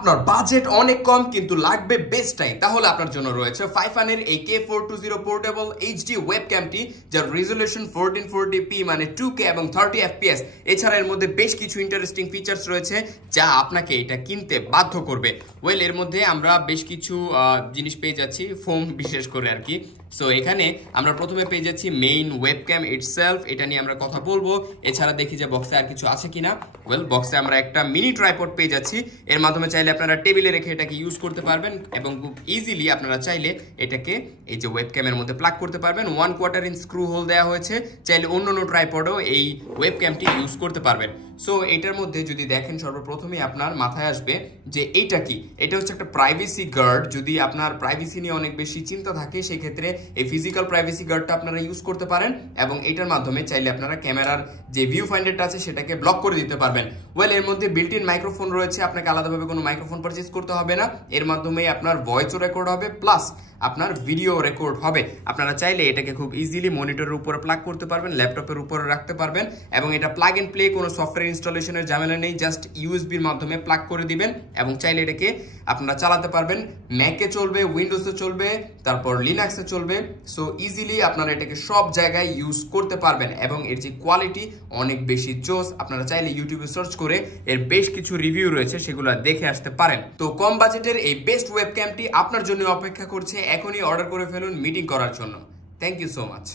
আপনার বাজেট অনেক কম কিন্তু লাগবে বেস্টটাই, তাহলে আপনার জন্য রয়েছে ফাইফানের এই K420 পোর্টেবল এইচডি ওয়েবক্যামটি, যার রেজোলিউশন 1440p মানে 2K এবং 30 fps। এছাড়া এর মধ্যে বেশ কিছু ইন্টারেস্টিং ফিচার্স রয়েছে যা আপনাকে এটা কিনতে বাধ্য করবে। ওয়েল, এর মধ্যে আমরা বেশ কিছু জিনিস পেয়ে যাচ্ছি, ফোম বিশেষ করে আর কি। সো এখানে আমরা প্রথমে পেয়ে যাচ্ছি মেইন ওয়েবক্যাম ইটসেলফ, এটা নিয়ে আমরা কথা বলবো। এছাড়া দেখি যে বক্সে আর কিছু আছে কিনা। ওয়েল, বক্সে আমরা একটা মিনি ট্রাইপড পেয়ে যাচ্ছি, এর মাধ্যমে চাইলে আপনারা টেবিলে রেখে এটাকে ইউজ করতে পারবেন এবং খুব ইজিলি আপনারা চাইলে এটাকে এই যে ওয়েবক্যামের মধ্যে প্লাগ করতে পারবেন। 1/4 ইঞ্চ স্ক্রু হোল দেওয়া হয়েছে, চাইলে অন্য ট্রাইপডও এই ওয়েবক্যামটি ইউজ করতে পারবেন। সো এটার মধ্যে যদি দেখেন, সর্বপ্রথমেই আপনার মাথায় আসবে যে এইটা কি। এটা হচ্ছে একটা প্রাইভেসি গার্ড। যদি আপনার প্রাইভেসি নিয়ে অনেক বেশি চিন্তা থাকে, সেই ক্ষেত্রে এই ফিজিক্যাল প্রাইভেসি গার্ডটা আপনারা ইউজ করতে পারেন এবং এটার মাধ্যমে চাইলে আপনারা ক্যামেরার যে ভিউ ফাইন্ডারটা আছে সেটাকে ব্লক করে দিতে পারবেন। ওয়েল, এর মধ্যে বিল্ট ইন মাইক্রোফোন রয়েছে, আপনাকে আলাদাভাবে কোনো মাইক্রোফোন পারচেজ করতে হবে না। এর মাধ্যমে আপনার ভয়েসও রেকর্ড হবে, প্লাস আপনার ভিডিও রেকর্ড হবে। আপনারা চাইলে এটাকে খুব ইজিলি মনিটরের উপরে প্লাগ করতে পারবেন, ল্যাপটপের উপরে রাখতে পারবেন এবং এটা প্লাগ এন্ড প্লে, কোনো সফটওয়্যার ইনস্টলেশনের ঝামেলা নেই। জাস্ট ইউএসবির মাধ্যমে প্লাগ করে দিবেন এবং চাইলে এটাকে আপনারা চালাতে পারবেন। ম্যাকে চলবে, উইন্ডোজে চলবে, তারপর লিনাক্সে চলবে। সো ইজিলি আপনারা এটাকে সব জায়গায় ইউজ করতে পারবেন এবং এর যে কোয়ালিটি অনেক বেশি জোস। আপনারা চাইলে ইউটিউবে সার্চ করে এর বেশ কিছু রিভিউ রয়েছে, সেগুলো দেখে আসতে পারেন। তো কম বাজেটের এই বেস্ট ওয়েবক্যামটি আপনার জন্য অপেক্ষা করছে। এখনই অর্ডার করে ফেলুন মিটিং করার জন্য। Thank you so much.